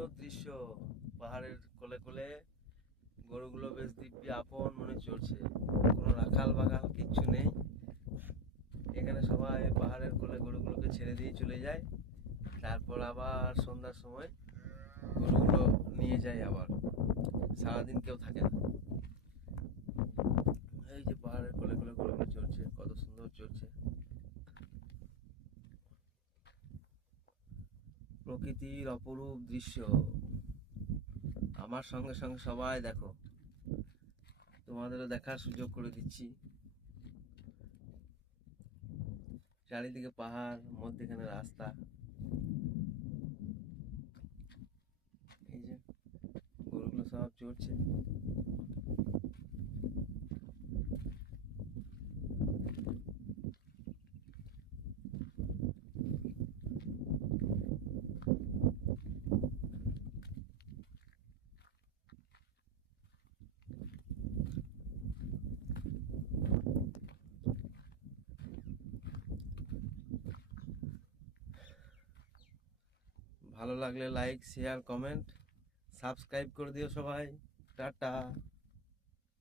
সুন্দর দৃশ্য। পাহাড়ের কোলে কোলে গরুগুলো বেশ দিব্যি আপন মনে চলছে, কোনো রাখাল বাগাল কিচ্ছু নেই। এখানে সবাই পাহাড়ের কোলে গরুগুলোকে ছেড়ে দিয়ে চলে যায়, তারপর আবার সন্ধ্যার সময় গরুগুলো নিয়ে যায় আবার। সারাদিন কেউ থাকে না। এই যে পাহাড়ের কোলে কোলে গরুগুলো চলছে, কত সুন্দর চলছে। প্রকৃতির অপরূপ দৃশ্য। আমার সঙ্গে সঙ্গে সবাই দেখো, তোমাদেরও দেখার সুযোগ করে দিচ্ছি। চারিদিকে পাহাড়, মধ্যেখানে রাস্তা। এই যে গরুগুলো সব চড়ছে। ভালো লাগলে লাইক, শেয়ার, কমেন্ট, সাবস্ক্রাইব করে দিও সবাই। টাটা।